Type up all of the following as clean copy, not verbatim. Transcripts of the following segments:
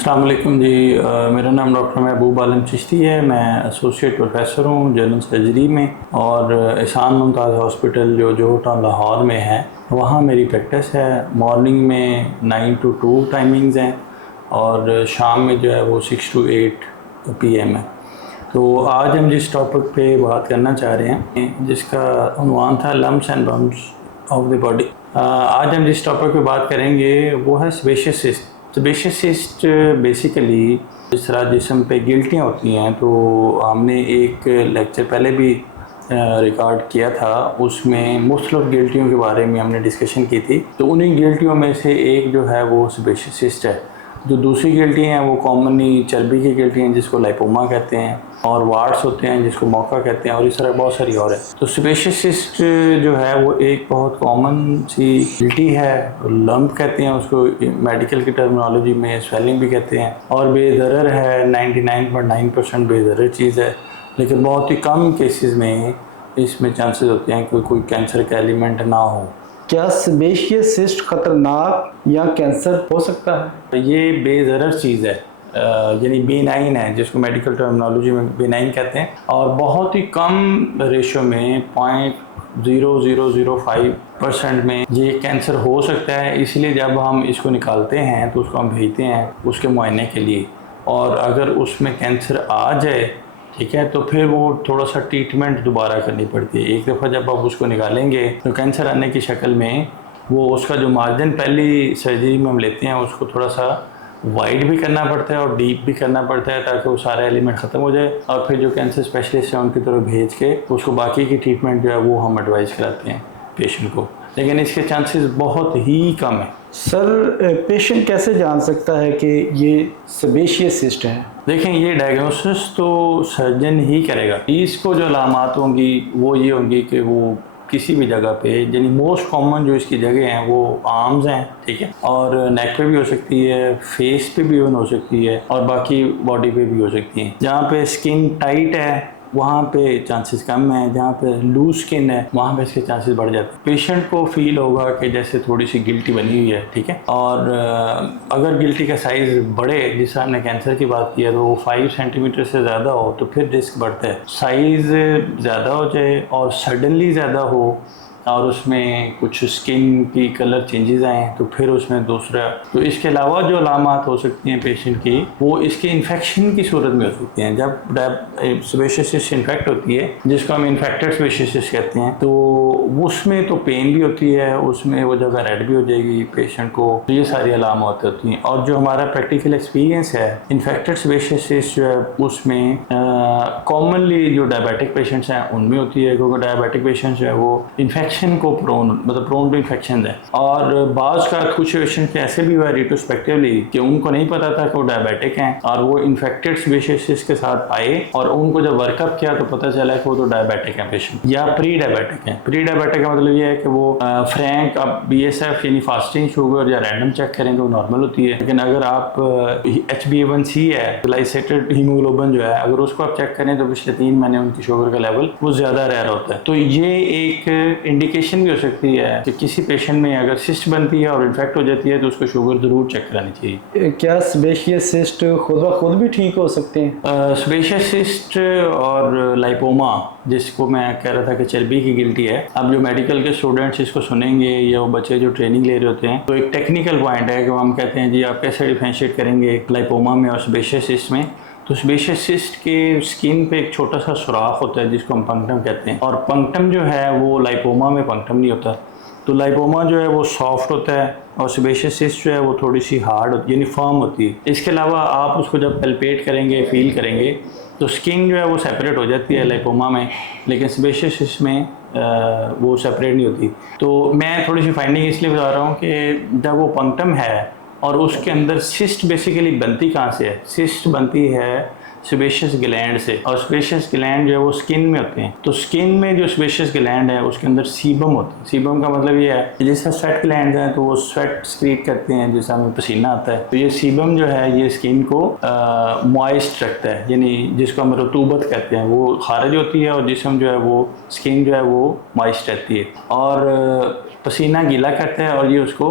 अस्सलाम वालेकुम जी। मेरा नाम डॉक्टर महबूब आलम चिश्ती है। मैं एसोसिएट प्रोफेसर हूँ जनरल सर्जरी में और एहसान मुमताज़ हॉस्पिटल जो जोहर टाउन लाहौर में है, वहाँ मेरी प्रैक्टिस है। मॉर्निंग में 9 to 2 टाइमिंग्स हैं और शाम में जो है वो 6 to 8 PM है। तो आज हम जिस टॉपिक पे बात करना चाह रहे हैं, जिसका उन्वान था lumps and bumps of the body, आज हम जिस टॉपिक पे बात करेंगे वो है sebaceous cyst. Sebaceous cyst basically जिस तरह जिस्म पे गिल्टियाँ होती हैं, तो हमने एक लेक्चर पहले भी रिकॉर्ड किया था, उसमें मुख्तलिफ गिल्टियों के बारे में हमने डिस्कशन की थी। तो उन्हीं गिल्टियों में से एक जो है वो सेबेशियस सिस्ट है। जो दूसरी गिल्टियाँ हैं वो कॉमनली चर्बी की गिल्टियाँ हैं जिसको लाइपोमा कहते हैं, और वार्ड्स होते हैं जिसको मौका कहते हैं, और इस तरह बहुत सारी और है। तो सेबेशियस सिस्ट जो है वो एक बहुत कॉमन सी गिल्टी है। लंप कहते हैं उसको, मेडिकल की टर्मिनोलॉजी में स्वेलिंग भी कहते हैं, और बेदरर है। 99.9% बेदरर चीज़ है, लेकिन बहुत ही कम केसेस में इसमें चांसेस होते हैं कि कोई कैंसर का एलिमेंट ना हो। क्या सेबेशियस सिस्ट खतरनाक या कैंसर हो सकता है? ये बेज़रर चीज़ है, यानी बेनाइन है, जिसको मेडिकल टर्मिनोलॉजी में बेनाइन कहते हैं, और बहुत ही कम रेशो में 0.0005% में ये कैंसर हो सकता है। इसलिए जब हम इसको निकालते हैं तो उसको हम भेजते हैं उसके मुआयने के लिए, और अगर उसमें कैंसर आ जाए, ठीक है, तो फिर वो थोड़ा सा ट्रीटमेंट दोबारा करनी पड़ती है। एक दफ़ा जब आप उसको निकालेंगे तो कैंसर आने की शक्ल में वो उसका जो मार्जिन पहली सर्जरी में हम लेते हैं उसको थोड़ा सा वाइड भी करना पड़ता है और डीप भी करना पड़ता है, ताकि वो सारा एलिमेंट ख़त्म हो जाए, और फिर जो कैंसर स्पेशलिस्ट हैं उनकी तरफ भेज के उसको बाकी की ट्रीटमेंट जो है वो हम एडवाइस कराते हैं पेशेंट को, लेकिन इसके चांसेस बहुत ही कम है। सर, पेशेंट कैसे जान सकता है कि ये सेबेशियस सिस्ट है? देखें, ये डायग्नोसिस तो सर्जन ही करेगा। इसको जो अलामात होंगी वो ये होंगी कि वो किसी भी जगह पे, यानी मोस्ट कॉमन जो इसकी जगह हैं वो आर्म्स हैं, ठीक है, और नेक पे भी हो सकती है, फेस पे भी हो सकती है, और बाकी बॉडी पे भी हो सकती है। जहाँ पे स्किन टाइट है वहाँ पे चांसेस कम है, जहाँ पे लूज स्किन है वहाँ पे इसके चांसेस बढ़ जाते हैं। पेशेंट को फील होगा कि जैसे थोड़ी सी गिल्टी बनी हुई है, ठीक है, और अगर गिल्टी का साइज़ बढ़े, जिस हमने कैंसर की बात की है, तो वो 5 सेंटीमीटर से ज़्यादा हो तो फिर रिस्क बढ़ता है। साइज़ ज़्यादा हो जाए और सडनली ज़्यादा हो और उसमें कुछ स्किन की कलर चेंजेस आए तो फिर उसमें दूसरा। तो इसके अलावा जो अलामात हो सकती हैं पेशेंट की, वो इसके इन्फेक्शन की सूरत में हो सकती हैं। जब सेबेशियस सिस्ट इन्फेक्ट होती है, जिसको हम इन्फेक्टेड सेबेशियस सिस्ट कहते हैं, तो उसमें तो पेन भी होती है, उसमें वो जगह रेड भी हो जाएगी पेशेंट को। तो ये सारी अलामत होती हैं। और जो हमारा प्रैक्टिकल एक्सपीरियंस है इन्फेक्टेड सेबेशियस सिस्ट जो है उसमें कॉमनली जो डायबिटिक पेशेंट्स हैं उनमें होती है, क्योंकि डायबिटिक पेशेंट्स जो है वो इन्फेक्शन को प्रोन टू इन्फेक्शन है। और बाज़ का कुछ पेशेंट ऐसे भी हुआ रिट्रोस्पेक्टिवली कि उनको नहीं पता था कि वो डायबिटिक हैं, और वो इन्फेक्टेड सेबेशियस सिस्ट के साथ आए, और उनको जब वर्कअप किया तो पता चला कि वो तो डायबिटिक है पेशेंट, या प्री डायबिटिक है। प्री डायबिटिक का मतलब ये है कि वो फ्रैंक, अब BSF यानी फास्टिंग शुगर या रैंडम चेक करें तो नॉर्मल होती है, लेकिन अगर आप HbA1c है, ग्लाइसेटेड हीमोग्लोबिन जो है, अगर उसको आप चेक करें तो पिछले 3 महीने उनकी शुगर का लेवल वो ज़्यादा रह रहा होता है। तो ये एक इंडिकेशन भी हो सकती है कि किसी पेशेंट में अगर सिस्ट बनती है और इन्फेक्ट हो जाती है तो उसको शुगर ज़रूर चेक करानी चाहिए। क्या सेबेशियस सिस्ट खुद ब खुद भी ठीक हो सकते हैं? सेबेशियस सिस्ट और लाइपोमा, जिसको मैं कह रहा था कि चर्बी की गिल्टी है, अब जो मेडिकल के स्टूडेंट्स इसको सुनेंगे या वो बच्चे जो ट्रेनिंग ले रहे होते हैं, तो एक टेक्निकल पॉइंट है कि हम कहते हैं जी आप कैसे डिफरेंशिएट करेंगे लाइपोमा में और सेबेशियस सिस्ट में। तो सेबेशियस सिस्ट के स्किन पे एक छोटा सा सुराख होता है जिसको हम पंक्टम कहते हैं, और पंक्टम जो है वो लाइपोमा में पंक्टम नहीं होता। तो लाइपोमा जो है वो सॉफ्ट होता है और सेबेशियस सिस्ट जो है वो थोड़ी सी हार्ड होती है, यानी फर्म होती है। इसके अलावा आप उसको जब पैल्पेट करेंगे, फील करेंगे, तो स्किन जो है वो सेपरेट हो जाती है लाइपोमा में, लेकिन सेबेशियस सिस्ट में वो सेपरेट नहीं होती। तो मैं थोड़ी सी फाइंडिंग इसलिए बता रहा हूँ कि जब वो पंक्टम है और उसके अंदर सिस्ट बेसिकली बनती कहाँ से है? सिस्ट बनती है सेबेशियस ग्लैंड से, और सेबेशियस ग्लैंड जो है वो स्किन में होते हैं। तो स्किन में जो सेबेशियस ग्लैंड है उसके अंदर सीबम होता है। सीबम का मतलब ये है कि जैसे स्वेट ग्लैंड हैं तो वो स्वेट स्क्रीट करते हैं, जैसे हमें पसीना आता है, तो ये सीबम जो है ये स्किन को मॉइस्ट रखता है, यानी जिसको हम रतूबत कहते हैं, वो खारिज होती है और जिस्म जो है वो स्किन जो है वो मॉइस्ट रहती है। और पसीना गीला करता है और ये उसको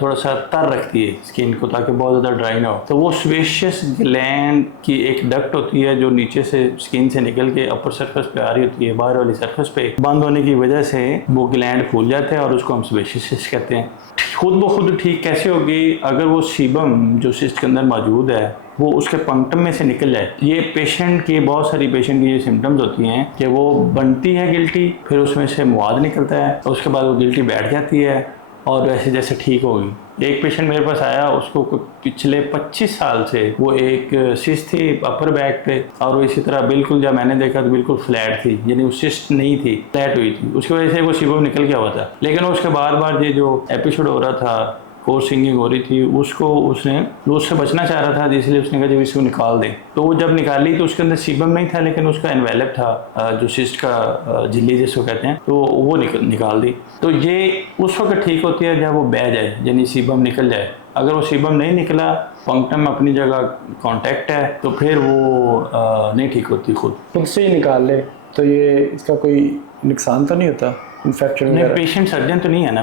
थोड़ा सा तर रखती है स्किन को, ताकि बहुत ज़्यादा ड्राई ना हो। तो वो स्पेशियस ग्लैंड की एक डक्ट होती है जो नीचे से स्किन से निकल के अपर सरफेस पे आ रही होती है, बाहर वाली सरफेस पे बंद होने की वजह से वो ग्लैंड फूल जाता है और उसको हम स्पेशियस सिस्ट कहते हैं। खुद ब खुद ठीक कैसे होगी? अगर वो सीबम जो सिस्ट के अंदर मौजूद है वो उसके पंक्टम में से निकल जाए। ये पेशेंट की, बहुत सारी पेशेंट की ये सिम्टम्स होती हैं कि वो बनती है गिल्टी, फिर उसमें से मुआद निकलता है, उसके बाद वो गिल्टी बैठ जाती है और वैसे जैसे ठीक होगी। एक पेशेंट मेरे पास आया, उसको पिछले 25 साल से वो एक सिस्ट थी अपर बैक पे, और वो इसी तरह बिल्कुल, जब मैंने देखा तो बिल्कुल फ्लैट थी, यानी वो सिस्ट नहीं थी, फ्लैट हुई थी। उसकी वजह से वो सीबम निकल गया हुआ था। लेकिन उसके बार बार ये जो एपिसोड हो रहा था, कोर्स सिंगिंग हो रही थी, उससे बचना चाह रहा था, इसलिए उसने कहा जब इसको निकाल दें। तो वो जब निकाली तो उसके अंदर सीबम नहीं था, लेकिन उसका एनवेलप था जो सिस्ट का झिल्ली जिसको कहते हैं, तो वो निकाल दी। तो ये उस वक्त ठीक होती है जब वो बह जाए, यानी सीबम निकल जाए। अगर वो सीबम नहीं निकला, पंक्टम अपनी जगह कांटेक्ट है, तो फिर वो नहीं ठीक होती खुद से ही निकाल ले, तो ये इसका कोई नुकसान तो नहीं होता इन्फेक्शन? नहीं, पेशेंट सर्जन तो नहीं है ना,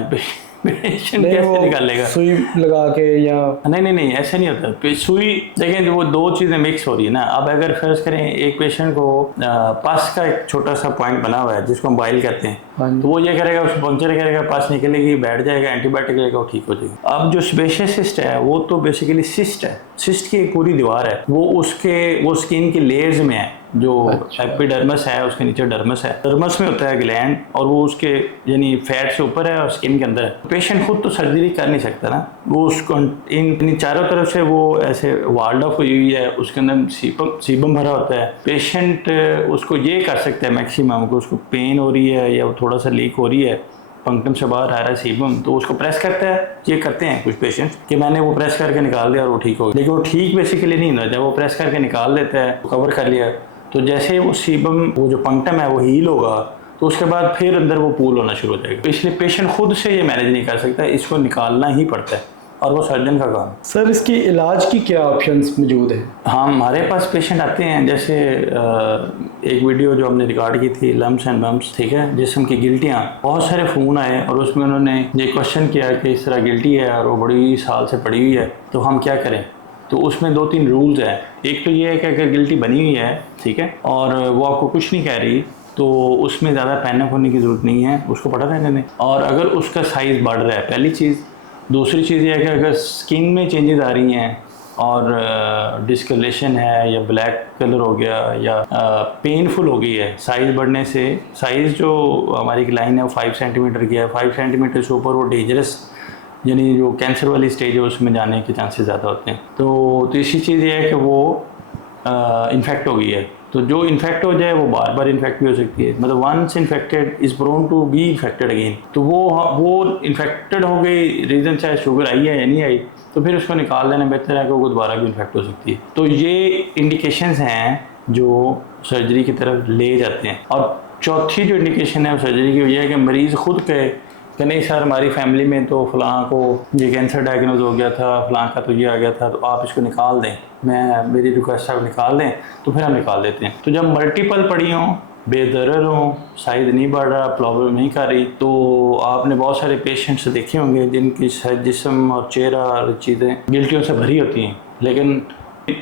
पेशेंट कैसे निकालेगा? सुई लगा के या नहीं ऐसे नहीं होता। सुई देखें, जो वो दो चीज़ें मिक्स हो रही है ना। अब अगर फर्ज करें एक पेशेंट को पास का एक छोटा सा पॉइंट बना हुआ है जिसको हम बाइल कहते हैं, तो वो ये करेगा, उसको पंक्चर करेगा, पास निकलेगी, बैठ जाएगा, एंटीबायोटिक लेगा, वो ठीक हो जाएगा। अब जो स्पेशियस सिस्ट है वो तो बेसिकली सिस्ट है, सिस्ट की एक पूरी दीवार है, वो स्किन की लेयर्स में है। जो एपिडर्मस है, उसके नीचे डर्मस है, डर्मस में होता है ग्लैंड, और वो उसके यानी फैट से ऊपर है और स्किन के अंदर है। पेशेंट खुद तो सर्जरी कर नहीं सकता ना, वो उसको इन चारों तरफ से वो ऐसे वाल्ड ऑफ हुई हुई है, उसके अंदर सीबम भरा होता है। पेशेंट उसको ये कर सकता है मैक्सिमम को, उसको पेन हो रही है या थोड़ा सा लीक हो रही है, पंक्टम से बाहर आ रहा है सीबम, तो उसको प्रेस करता है। ये करते हैं कुछ पेशेंट्स कि मैंने वो प्रेस करके निकाल दिया और वो ठीक हो गया, लेकिन वो ठीक बेसिकली नहीं होता। जब वो प्रेस करके निकाल देता है, कवर कर लिया, तो जैसे वो सीबम, वो जो पंक्टम है वो हील होगा, तो उसके बाद फिर अंदर वो पूल होना शुरू हो जाएगा। इसलिए पेशेंट खुद से ये मैनेज नहीं कर सकता, इसको निकालना ही पड़ता है, और वो सर्जन का काम। सर, इसकी इलाज की क्या ऑप्शंस मौजूद है? हाँ, हमारे पास पेशेंट आते हैं, जैसे एक वीडियो जो हमने रिकॉर्ड की थी, लम्स एंड बम्स, ठीक है, जिस्म की गिल्टियाँ, बहुत सारे फ़ोन आए और उसमें उन्होंने ये क्वेश्चन किया कि इस तरह गिल्टी है और वो बड़ी साल से पड़ी हुई है, तो हम क्या करें। तो उसमें 2-3 रूल्स हैं। एक तो ये है कि अगर गिल्टी बनी हुई है, ठीक है, और वो आपको कुछ नहीं कह रही, तो उसमें ज़्यादा पैनिक होने की ज़रूरत नहीं है, उसको पड़ा रहने दें। और अगर उसका साइज़ बढ़ रहा है, पहली चीज़। दूसरी चीज़ ये है कि अगर स्किन में चेंजेस आ रही हैं और डिस्कलेशन है या ब्लैक कलर हो गया या पेनफुल हो गई है साइज़ बढ़ने से, साइज़ जो हमारी लाइन है वो 5 सेंटीमीटर की है, 5 सेंटीमीटर से ऊपर वो डेंजरस, यानी जो कैंसर वाली स्टेज है उसमें जाने के चांसेस ज़्यादा होते हैं। तो तीसरी चीज़ ये है कि वो इन्फेक्ट हो गई है, तो जो इन्फेक्ट हो जाए वो बार बार इन्फेक्ट भी हो सकती है, मतलब once infected is prone to be infected again. तो वो इन्फेक्टेड हो गई, रीज़न चाहे शुगर आई है या नहीं आई, तो फिर उसको निकाल देना बेहतर है कि वो दोबारा भी इन्फेक्ट हो सकती है। तो ये इंडिकेशंस हैं जो सर्जरी की तरफ ले जाते हैं। और चौथी जो इंडिकेशन है सर्जरी की, ये है कि मरीज़ खुद कहे कि नहीं सर, हमारी फैमिली में तो फ़लाँ को ये कैंसर डायग्नोज हो गया था, फ़लाँ का तो ये आ गया था, तो आप इसको निकाल दें, मेरी रिक्वेस्ट है निकाल दें, तो फिर हम निकाल देते हैं। तो जब मल्टीपल पड़ी हों, बेदरर हों, साइज़ नहीं बढ़ रहा, प्रॉब्लम नहीं कर रही, तो आपने बहुत सारे पेशेंट्स देखे होंगे जिनकी जिस्म और चेहरा और चीज़ें गिल्टियों से भरी होती हैं, लेकिन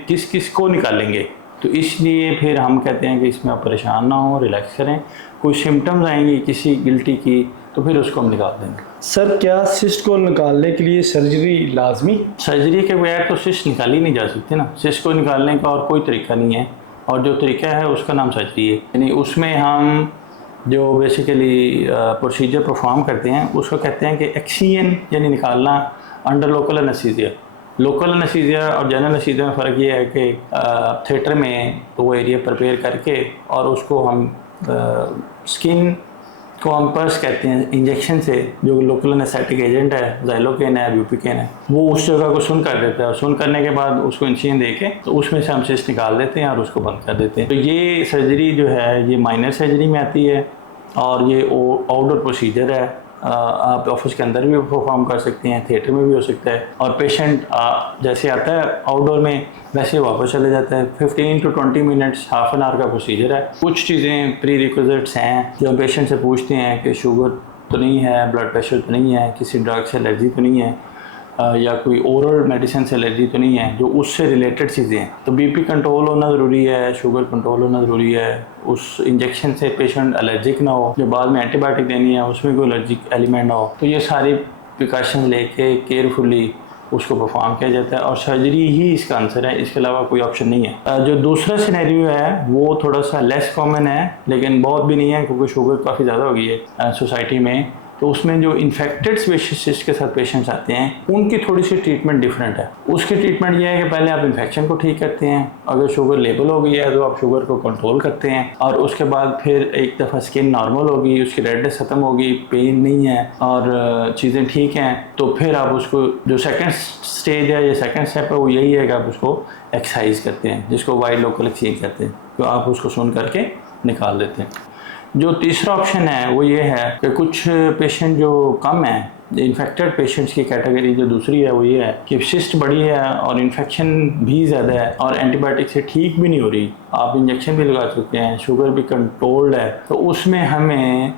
किस को निकालेंगे। तो इसलिए फिर हम कहते हैं कि इसमें आप परेशान ना हो, रिलैक्स करें। कोई सिम्टम्स आएंगी किसी गिल्टी की, तो फिर उसको हम निकाल देंगे। सर, क्या सिस्ट को निकालने के लिए सर्जरी लाजमी? सर्जरी के बगैर तो सिस्ट निकाली नहीं जा सकती ना। सिस्ट को निकालने का और कोई तरीका नहीं है, और जो तरीका है उसका नाम सर्जरी है। यानी उसमें हम जो बेसिकली प्रोसीजर परफॉर्म करते हैं उसको कहते हैं कि एक्सियन, यानी निकालना under local anaesthesia. Local anaesthesia और जनरल एनेस्थीसिया में फ़र्क ये है कि थिएटर में तो वो एरिया प्रिपेयर करके और उसको हम स्किन को हम पर्स कहते हैं, इंजेक्शन से, जो लोकल एनेस्थेटिक एजेंट है, ज़ाइलोकेन है, ब्यूपिकेन है, वो उस जगह को सुन कर देता है, और सुन करने के बाद उसको इंजेक्शन दे के तो उसमें से हम सिस्ट निकाल देते हैं और उसको बंद कर देते हैं। तो ये सर्जरी जो है ये माइनर सर्जरी में आती है, और ये आउटडोर प्रोसीजर है। आप ऑफिस के अंदर भी परफॉर्म कर सकते हैं, थिएटर में भी हो सकता है, और पेशेंट जैसे आता है आउटडोर में वैसे वापस चले जाता है। 15 to 20 मिनट्स, ½ एन आवर का प्रोसीजर है। कुछ चीज़ें प्री रिक्विजिट्स हैं जो पेशेंट से पूछते हैं कि शुगर तो नहीं है, ब्लड प्रेशर तो नहीं है, किसी ड्रग से एलर्जी तो नहीं है, या कोई ओरल मेडिसिन से एलर्जी तो नहीं है, जो उससे रिलेटेड चीज़ें हैं। तो बीपी कंट्रोल होना ज़रूरी है, शुगर कंट्रोल होना ज़रूरी है, उस इंजेक्शन से पेशेंट एलर्जिक ना हो, जो बाद में एंटीबायोटिक देनी है उसमें कोई एलर्जिक एलिमेंट ना हो। तो ये सारी प्रिकॉशन लेके केयरफुली उसको परफॉर्म किया जाता है और सर्जरी ही इसका आंसर है, इसके अलावा कोई ऑप्शन नहीं है। जो दूसरा सिनेरियो है वो थोड़ा सा लेस कॉमन है, लेकिन बहुत भी नहीं है क्योंकि शुगर काफ़ी ज़्यादा हो गई है सोसाइटी में। तो उसमें जो इन्फेक्टेड स्पेशियस सिस्ट के साथ पेशेंट्स आते हैं उनकी थोड़ी सी ट्रीटमेंट डिफरेंट है। उसकी ट्रीटमेंट ये है कि पहले आप इन्फेक्शन को ठीक करते हैं, अगर शुगर लेवल हो गई है तो आप शुगर को कंट्रोल करते हैं, और उसके बाद फिर एक दफ़ा स्किन नॉर्मल होगी, उसकी रेडनेस ख़त्म होगी, पेन नहीं है और चीज़ें ठीक हैं, तो फिर आप उसको जो सेकेंड स्टेज है या सेकेंड स्टेप है वो यही है कि आप उसको एक्सरसाइज करते हैं, जिसको वाइड लोकल एक्सचेंज कहते हैं। तो आप उसको सुन करके निकाल देते हैं। जो तीसरा ऑप्शन है वो ये है कि कुछ पेशेंट जो कम हैं, इन्फेक्टेड पेशेंट्स की कैटेगरी जो दूसरी है वो ये है कि सिस्ट बड़ी है और इन्फेक्शन भी ज़्यादा है और एंटीबायोटिक से ठीक भी नहीं हो रही, आप इंजेक्शन भी लगा चुके हैं, शुगर भी कंट्रोल्ड है, तो उसमें हमें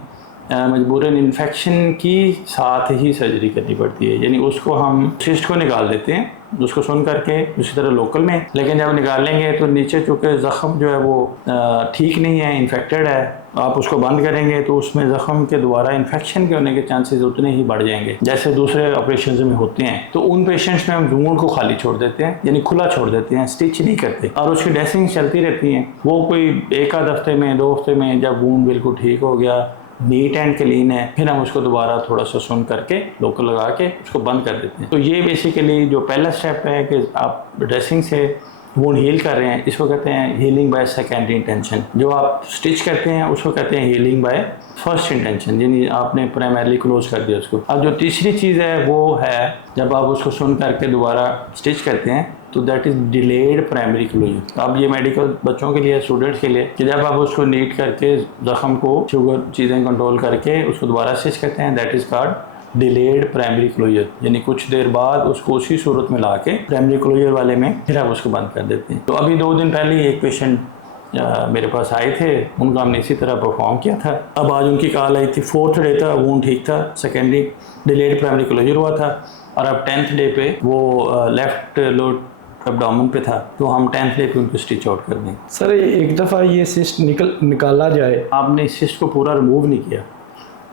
मजबूरन इन्फेक्शन की साथ ही सर्जरी करनी पड़ती है। यानी उसको हम सिस्ट को निकाल देते हैं, उसको सुन करके उसी तरह लोकल में, लेकिन जब निकालेंगे तो नीचे चूँकि ज़ख़म जो है वो ठीक नहीं है, इन्फेक्टेड है, आप उसको बंद करेंगे तो उसमें ज़ख़म के दोबारा इन्फेक्शन के होने के चांसेस उतने ही बढ़ जाएंगे जैसे दूसरे ऑपरेशन में होते हैं। तो उन पेशेंट्स में हम वूंड को खाली छोड़ देते हैं, यानी खुला छोड़ देते हैं, स्टिच नहीं करते, और उसकी ड्रेसिंग चलती रहती है। वो कोई एक आध हफ्ते में 2 हफ्ते में जब वूंड बिल्कुल ठीक हो गया, नीट एंड क्लीन है, फिर हम उसको दोबारा थोड़ा सा सुन करके लोकल लगा के उसको बंद कर देते हैं। तो ये बेसिकली जो पहला स्टेप है कि आप ड्रेसिंग से वुंड हील कर रहे हैं, इसको कहते हैं हीलिंग बाय सेकेंडरी इंटेंशन। जो आप स्टिच करते हैं उसको कहते हैं हीलिंग बाय फर्स्ट इंटेंशन, यानी आपने प्राइमरली क्लोज कर दिया उसको। अब जो तीसरी चीज़ है वो है जब आप उसको सुन करके दोबारा स्टिच करते हैं तो that is delayed primary closure. अब ये मेडिकल बच्चों के लिए, स्टूडेंट्स के लिए, कि जब आप उसको नीट करके ज़ख़म को शुगर चीज़ें कंट्रोल करके उसको दोबारा स्टिच करते हैं, that is called delayed primary closure, यानी कुछ देर बाद उसको उसी सूरत में ला के प्राइमरी क्लोजर वाले में फिर आप उसको बंद कर देते हैं। तो अभी 2 दिन पहले ही एक पेशेंट मेरे पास आए थे, उनका हमने इसी तरह परफॉर्म किया था। अब आज उनकी कॉल आई थी, 4th डे था, वूंड ठीक था, सेकेंडरी डिलेड प्राइमरी क्लोजर हुआ था, और अब 10th डे पे वो लेफ्ट लोअर एब्डोमेन पे था, तो हम 10th डे पे उनको स्टिच आउट कर दें। सर एक दफ़ा ये सिस्ट निकाला जाए, आपने इस सिस्ट को पूरा रिमूव नहीं किया,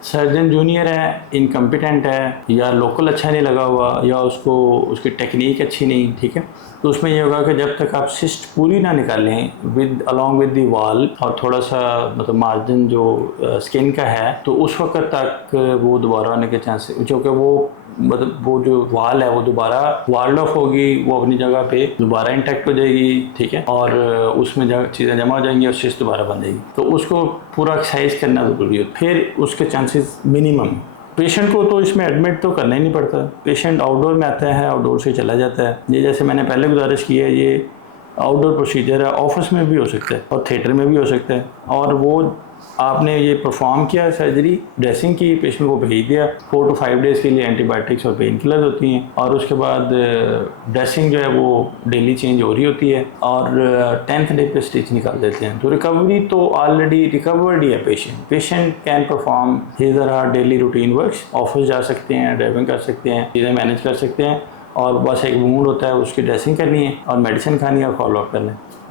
सर्जन जूनियर है, इनकम्पिटेंट है, या लोकल अच्छा नहीं लगा हुआ, या उसको उसकी टेक्निक अच्छी नहीं, ठीक है, तो उसमें ये होगा कि जब तक आप सिस्ट पूरी ना निकालें with along with the wall और थोड़ा सा मतलब मार्जिन जो स्किन का है, तो उस वक्त तक वो दोबारा आने के चांसेस, क्योंकि वो मतलब वो जो वाल है वो दोबारा वार्ड ऑफ होगी, वो अपनी जगह पे दोबारा इंटैक्ट हो जाएगी, ठीक है, और उसमें चीज़ें जमा हो जाएंगी और सिस्ट दोबारा बन जाएगी। तो उसको पूरा एक्सरसाइज करना ज़रूरी है, फिर उसके चांसेस मिनिमम। पेशेंट को तो इसमें एडमिट तो करना ही नहीं पड़ता, पेशेंट आउटडोर में आता है, आउटडोर से चला जाता है। ये जैसे मैंने पहले गुजारिश की है, ये आउटडोर प्रोसीजर है, ऑफिस में भी हो सकता है और थिएटर में भी हो सकता है, और वो आपने ये परफॉर्म किया, सर्जरी, ड्रेसिंग की, पेशेंट को भेज दिया, 4 to 5 डेज़ के लिए एंटीबायोटिक्स और पेन किलर्स होती हैं, और उसके बाद ड्रेसिंग जो है वो डेली चेंज हो रही होती है, और 10th डे पे स्टिच निकाल देते हैं। तो रिकवरी तो ऑलरेडी रिकवर्ड ही है पेशेंट कैन परफॉर्म हिज और हर डेली रूटीन वर्क्स, ऑफिस जा सकते हैं, ड्राइविंग कर सकते हैं, चीज़ें मैनेज कर सकते हैं, और बस एक वूंड होता है उसकी ड्रेसिंग करनी है और मेडिसिन खानी है और फॉलो अप करना है।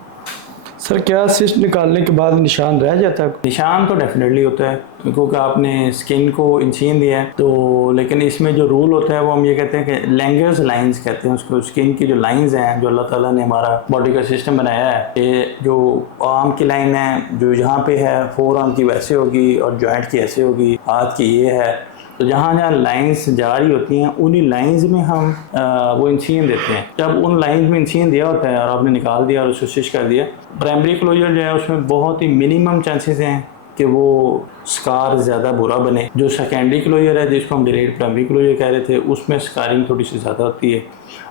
सर क्या सिस्ट निकालने के बाद निशान रह जाता है? निशान तो डेफिनेटली होता है, क्योंकि आपने स्किन को इंसीन दिया है, तो लेकिन इसमें जो रूल होता है वो हम ये कहते हैं कि लैंगर्स लाइंस कहते हैं उसको। स्किन की जो लाइंस हैं, जो अल्लाह ताला ने हमारा बॉडी का सिस्टम बनाया है, ये जो आर्म की लाइन है जो यहाँ पे है, 4 आर्म की वैसे होगी और जॉइंट की ऐसे होगी, हाथ की ये है, तो जहाँ जहाँ लाइंस जा रही होती हैं उन्हीं लाइंस में हम वो इंसीन देते हैं। जब उन लाइंस में इंसीन दिया होता है और आपने निकाल दिया और उसको स्टिच कर दिया, प्राइमरी क्लोजर जो है उसमें बहुत ही मिनिमम चांसेस हैं कि वो स्कार ज़्यादा बुरा बने। जो सेकेंडरी क्लोजर है, जिसको हम डिलेड प्राइमरी क्लोजर कह रहे थे, उसमें स्कारिंग थोड़ी सी ज़्यादा होती है,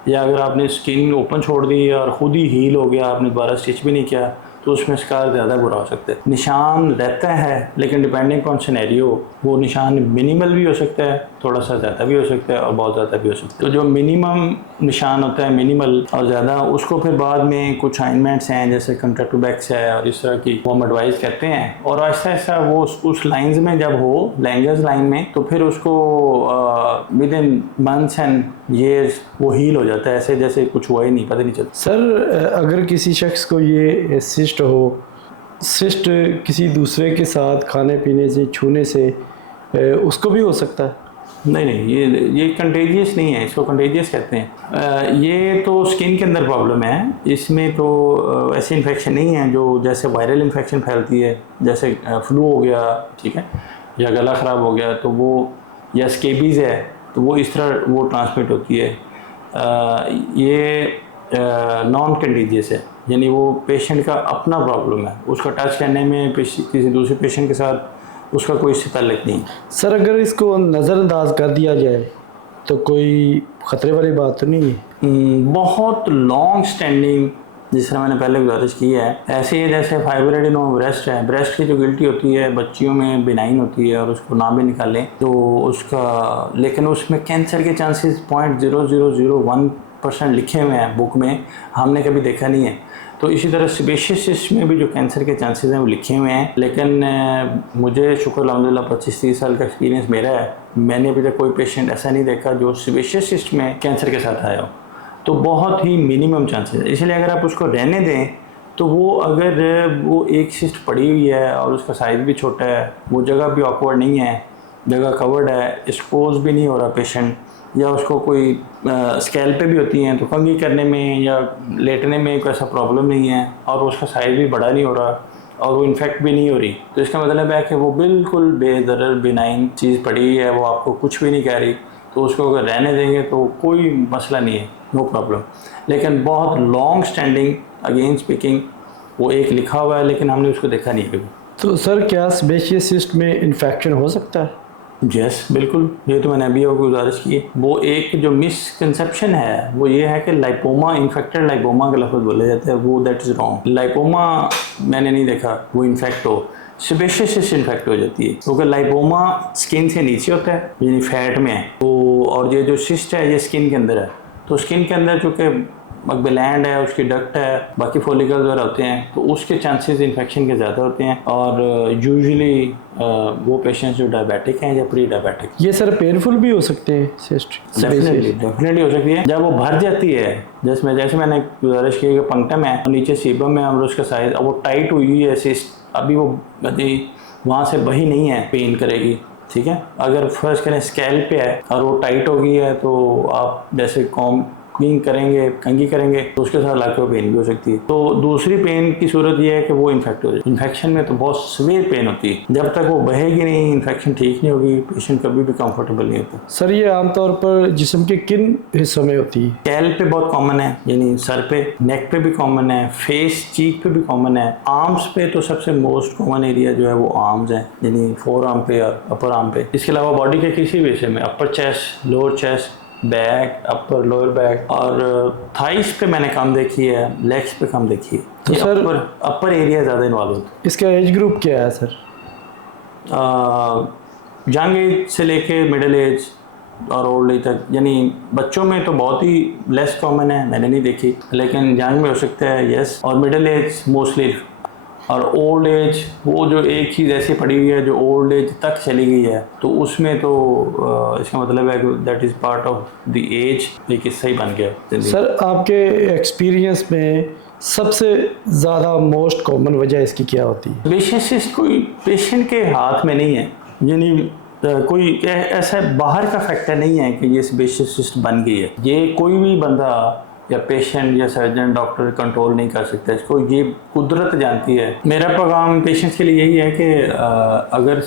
या अगर आपने स्किन ओपन छोड़ दी और ख़ुद ही हील हो गया, आपने दोबारा स्टिच भी नहीं किया, तो उसमें स्कार ज़्यादा बुरा हो सकता है। निशान रहता है, लेकिन डिपेंडिंग ऑन सिनेरियो वो निशान मिनिमल भी हो सकता है, थोड़ा सा ज़्यादा भी हो सकता है और बहुत ज़्यादा भी हो सकता है। तो जो मिनिमम निशान होता है मिनिमल और ज़्यादा, उसको फिर बाद में कुछ ऑइंटमेंट्स हैं जैसे कंट्राक्टोबैक्स है और इस तरह की वो हम एडवाइस करते हैं, और ऐसा ऐसा वो उस लाइंस में जब हो लैंगर्स लाइन में तो फिर उसको with in months and years वो हील हो जाता है, ऐसे जैसे कुछ हुआ ही नहीं, पता नहीं चलता। सर अगर किसी शख्स को ये सिस्ट हो, सिस्ट किसी दूसरे के साथ खाने पीने से छूने से उसको भी हो सकता है? नहीं नहीं, ये कंटेजियस नहीं है, इसको कंटेजियस कहते हैं। ये तो स्किन के अंदर प्रॉब्लम है, इसमें तो ऐसे इन्फेक्शन नहीं है जो जैसे वायरल इन्फेक्शन फैलती है, जैसे फ्लू हो गया, ठीक है, या गला ख़राब हो गया तो वो, या स्केबीज़ है तो वो इस तरह वो ट्रांसमिट होती है। ये नॉन कंटेजियस है, यानी वो पेशेंट का अपना प्रॉब्लम है, उसका टच करने में किसी दूसरे पेशेंट के साथ उसका कोई इससे ताल्लुक नहीं। सर अगर इसको नज़रअंदाज कर दिया जाए तो कोई ख़तरे वाली बात तो नहीं है? बहुत लॉन्ग स्टैंडिंग, जिस तरह मैंने पहले गुजारिश की है, ऐसे ही जैसे फाइब्रोइड नो ब्रेस्ट है, ब्रेस्ट की जो गिल्टी होती है बच्चियों में बिनाइन होती है और उसको ना भी निकालें तो उसका, लेकिन उसमें कैंसर के चांसेस 0.0001% लिखे हुए हैं बुक में, हमने कभी देखा नहीं है। तो इसी तरह सेबेशियस सिस्ट में भी जो कैंसर के चांसेस हैं वो लिखे हुए हैं, लेकिन मुझे शुक्र अल्हम्दुलिल्लाह 25-30 साल का एक्सपीरियंस मेरा है, मैंने अभी तक कोई पेशेंट ऐसा नहीं देखा जो सेबेशियस सिस्ट में कैंसर के साथ आया हो। तो बहुत ही मिनिमम चांसेस है, इसलिए अगर आप उसको रहने दें तो वो, अगर वो एक सिस्ट पड़ी हुई है और उसका साइज़ भी छोटा है, वो जगह भी ऑकवर्ड नहीं है, जगह कवर्ड है, एक्सपोज भी नहीं हो रहा पेशेंट, या उसको कोई स्केल पे भी होती हैं तो कंघी करने में या लेटने में कोई ऐसा प्रॉब्लम नहीं है, और उसका साइज़ भी बड़ा नहीं हो रहा और वो इन्फेक्ट भी नहीं हो रही, तो इसका मतलब है कि वो बिल्कुल बेदरर बिनाइन चीज़ पड़ी हुई है, वो आपको कुछ भी नहीं कह रही, तो उसको अगर रहने देंगे तो कोई मसला नहीं है, नो प्रॉब्लम। लेकिन बहुत लॉन्ग स्टैंडिंग अगेन स्पीकिंग वो एक लिखा हुआ है, लेकिन हमने उसको देखा नहीं कभी। तो सर क्या सेबेशियस सिस्ट में इन्फेक्शन हो सकता है? यस बिल्कुल, ये तो मैंने अभी आपको गुजारिश की। वो एक जो मिसकंसेप्शन है वो ये है कि लाइपोमा, इन्फेक्टेड लाइपोमा का लफ्ज़ बोले जाते हैं, वो दैट इज़ रॉन्ग। लाइपोमा मैंने नहीं देखा वो इन्फेक्ट हो, सेबेशियस सिस्ट इन्फेक्ट हो जाती है, क्योंकि लाइपोमा स्किन से नीचे होता है, यानी फैट में है, तो और ये जो सिस्ट है ये स्किन के अंदर है, तो स्किन के अंदर चूँकि ग्लैंड है, उसकी डक्ट है, बाकी फॉलिकल्स वगैरह होते हैं, तो उसके चांसेस इन्फेक्शन के ज़्यादा होते हैं, और यूजुअली वो पेशेंट्स जो डायबिटिक हैं या प्री डायबिटिक। ये सर पेनफुल भी हो सकते हैं सिस्ट? डेफिनेटली हो सकती है, जब वो भर जाती है, जैसे मैंने गुजारिश की कि पंक्टम है और नीचे सीबम है और उसका साइज, अब वो टाइट हुई है सिस्ट, अभी वो वहाँ से बही नहीं है, पेन करेगी, ठीक है। अगर फर्स्ट करें स्कैल्प पे है और वो टाइट हो गई है तो आप जैसे कंघी करेंगे तो उसके साथ लाइको पेन भी हो सकती है। तो दूसरी पेन की सूरत यह है कि वो इन्फेक्ट हो जाए। इन्फेक्शन में तो बहुत सीवियर पेन होती है, जब तक वो बहेगी नहीं, इन्फेक्शन ठीक नहीं होगी, पेशेंट कभी भी कंफर्टेबल नहीं होता। सर ये आमतौर पर जिस्म के किन हिस्सों में होती है? स्कैल्प पे बहुत कॉमन है, यानी सर पे, नेक पे भी कॉमन है, फेस चीक पे भी कॉमन है, आर्म्स पे तो सबसे मोस्ट कॉमन एरिया जो है वो आर्म्स है, यानी फोर आर्म पे और अपर आर्म पे। इसके अलावा बॉडी के किसी भी हिस्से में, अपर chest, lower chest, back, upper lower back, और थाइस पे मैंने कम देखी है, लेग्स पे कम देखी है। तो सर अपर एरिया ज़्यादा इन्वॉल्व होता है। इसका एज ग्रुप क्या है सर? यंग एज से लेके मिडिल एज और ओल्ड एज तक, यानी बच्चों में तो बहुत ही लेस कॉमन है, मैंने नहीं देखी, लेकिन यंग में हो सकता है, यस, और मिडिल एज मोस्टली, और ओल्ड एज वो जो एक चीज़ ऐसी पड़ी हुई है जो ओल्ड एज तक चली गई है, तो उसमें तो इसका मतलब है कि that is part of the edge, एक हिस्सा ही बन गया। सर आपके एक्सपीरियंस में सबसे ज़्यादा मोस्ट कॉमन वजह इसकी क्या होती है? सेबेशियस सिस्ट कोई पेशेंट के हाथ में नहीं है, यानी कोई ऐसा बाहर का फैक्टर नहीं है कि ये सेबेशियस सिस्ट बन गई है, ये कोई भी बंदा या पेशेंट या सर्जन डॉक्टर कंट्रोल नहीं कर सकता इसको, ये कुदरत जानती है। मेरा पैगाम पेशेंट्स के लिए यही है कि अगर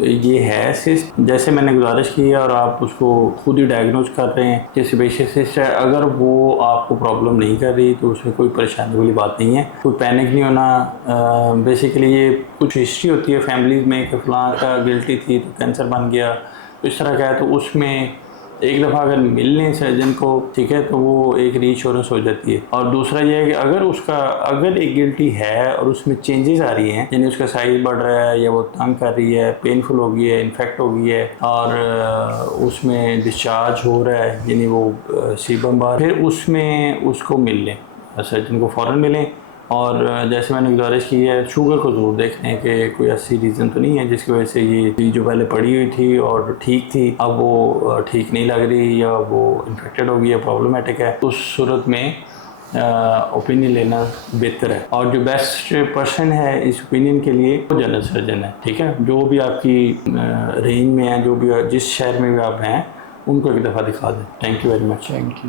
ये है सिस्ट, जैसे मैंने गुजारिश की है, और आप उसको खुद ही डायग्नोज कर रहे हैं कि सेबेशियस सिस्ट है, अगर वो आपको प्रॉब्लम नहीं कर रही तो उसमें कोई परेशानी वाली बात नहीं है, कोई पैनिक नहीं होना। बेसिकली ये कुछ हिस्ट्री होती है फैमिलीज में कि फलां का गिल्टी थी तो कैंसर बन गया, तो इस तरह का है, तो उसमें एक दफ़ा अगर मिल लें सर्जन को, ठीक है, तो वो एक रीअश्योरेंस हो जाती है। और दूसरा ये है कि अगर एक गिल्टी है और उसमें चेंजेस आ रही हैं, यानी उसका साइज बढ़ रहा है या वो तंग कर रही है, पेनफुल हो गई है, इन्फेक्ट हो गई है और उसमें डिस्चार्ज हो रहा है, यानी वो सीबम बार, फिर उसमें उसको मिल लें, सर्जन को फ़ौरन मिलें। और जैसे मैंने गुजारिश की है, शुगर को ज़रूर देख लें कि कोई ऐसी रीज़न तो नहीं है जिसकी वजह से ये चीज़ जो पहले पड़ी हुई थी और ठीक थी, अब वो ठीक नहीं लग रही या वो इन्फेक्टेड हो गई है, प्रॉब्लमेटिक है। उस सूरत में ओपिनियन लेना बेहतर है। और जो बेस्ट पर्सन है इस ओपिनियन के लिए वो जनरल सर्जन है, ठीक है। जो भी आपकी रेंज में है, जो भी जिस शहर में भी आप हैं, उनको एक दफ़ा दिखा दें। Thank you very much. Thank you.